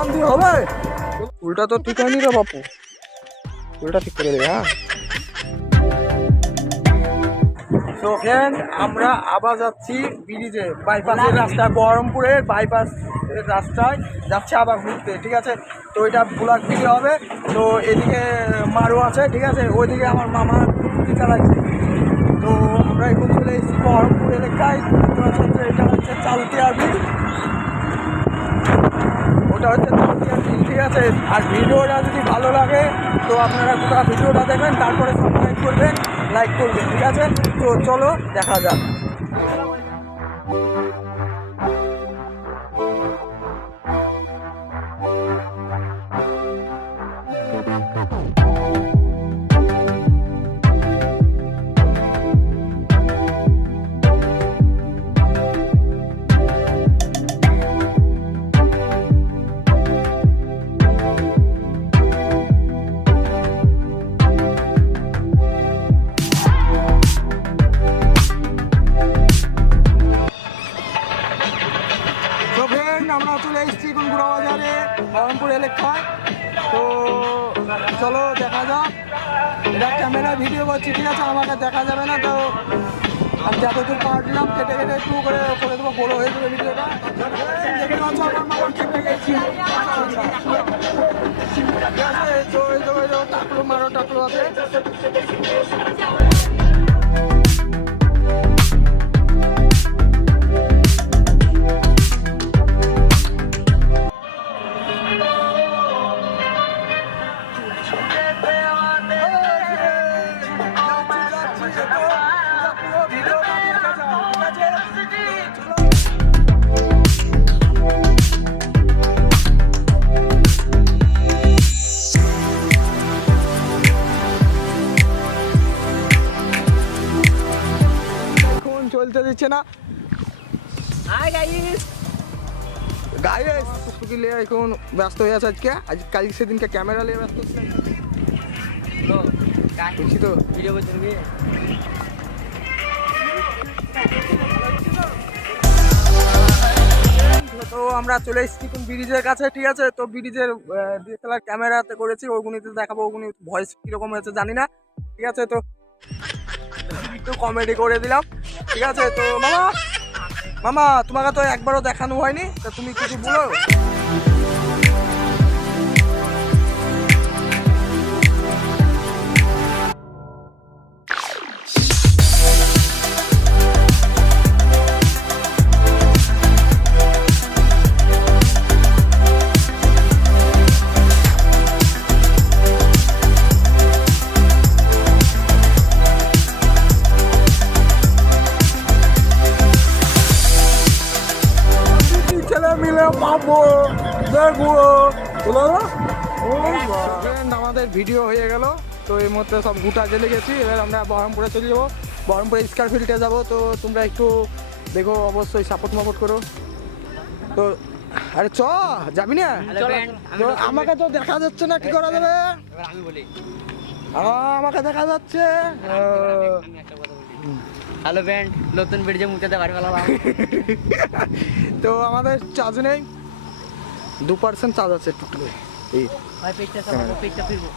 টান দিয়ে হবে? উল্টা তো ঠিক হয়নি রে বাপু, উল্টা ঠিক করে দেবে। হ্যাঁ তো ফ্রেন্ড, আমরা আবার যাচ্ছি ব্রিজে, বাইপাসের রাস্তায়, বহরমপুরের বাইপাস রাস্তায় যাচ্ছে আবার ঘুরতে, ঠিক আছে। তো এটা ব্লগ ভিডিও হবে। তো এদিকে মারু আছে, ঠিক আছে, ওইদিকে আমার মামা স্কুটি চালাচ্ছে। তো আমরা এখন চলে এসেছি বহরমপুর এলাকায়। এটা হচ্ছে চালতিয়া বিল, ওটা হচ্ছে চালতিয়া বিল, ঠিক আছে। আর ভিডিওটা যদি ভালো লাগে তো আপনারা গোটা ভিডিওটা দেখবেন, তারপরে সাবস্ক্রাইব করবেন, লাইক করবেন, ঠিক আছে। তো চলো দেখা যাক। আমরা চলে এসেছি এখন গুড়াবাজারে, বহরমপুর এলাকায়। তো চলো দেখা যাক। এটা ক্যামেরায় ভিডিও করছি, ঠিক আছে, আমাকে দেখা যাবে না। তো আমি যতদূর পারলাম কেটে কেটে একটু করে দেবো, বড়ো হয়ে যাবে ভিডিওটা। দেখে পাচ্ছ আমার মামা কেটে গেছি, ঠিক আছে। তো টাকলো মারো, টাকলো আছে। চলতে দিচ্ছে না। গাইস টুকটুকি নিয়ে এখন ব্যস্ত হয়ে আছে আজকে, কালকে সেদিনকে ক্যামেরা নিয়ে ব্যস্ত ছিলাম, বুঝছি তো। ভিডিও করছেন কি? তো আমরা চলে এসেছি কোন ব্রিজের কাছে, ঠিক আছে। তো ব্রিজের ডিএসএলআর ক্যামেরাতে করেছি, ওগুনিতে দেখাবো, ওগুনি ভয়েস কীরকম হয়েছে জানি না, ঠিক আছে। তো একটু কমেডি করে দিলাম, ঠিক আছে। তো মামা তোমাকে তো একবারও দেখানো হয়নি, তা তুমি কিছু বলো। আমাদের ভিডিও হয়ে গেল। তো এই মুহূর্তে সব গুটা জেলে গেছি, এবার আমরা বহরমপুরে চলে যাবো, বহরমপুরে স্কারফিল্ডে যাবো। তো তোমরা একটু দেখো, অবশ্যই সাপোর্ট করো। তো আরে চ যাবি না? তো আমাকে তো দেখা যাচ্ছে না, কি করা যাবে? আমি বলি, আমাকে দেখা যাচ্ছে। হ্যালো ব্যান্ড, নতুন ব্রিজে মুখতে বাড়ি ফেলাম। তো আমাদের চার্জ নেই, 2% চার্জ আছে টুকটুকে। এই পেটটা ফিরবো, পেটটা ফিরবো।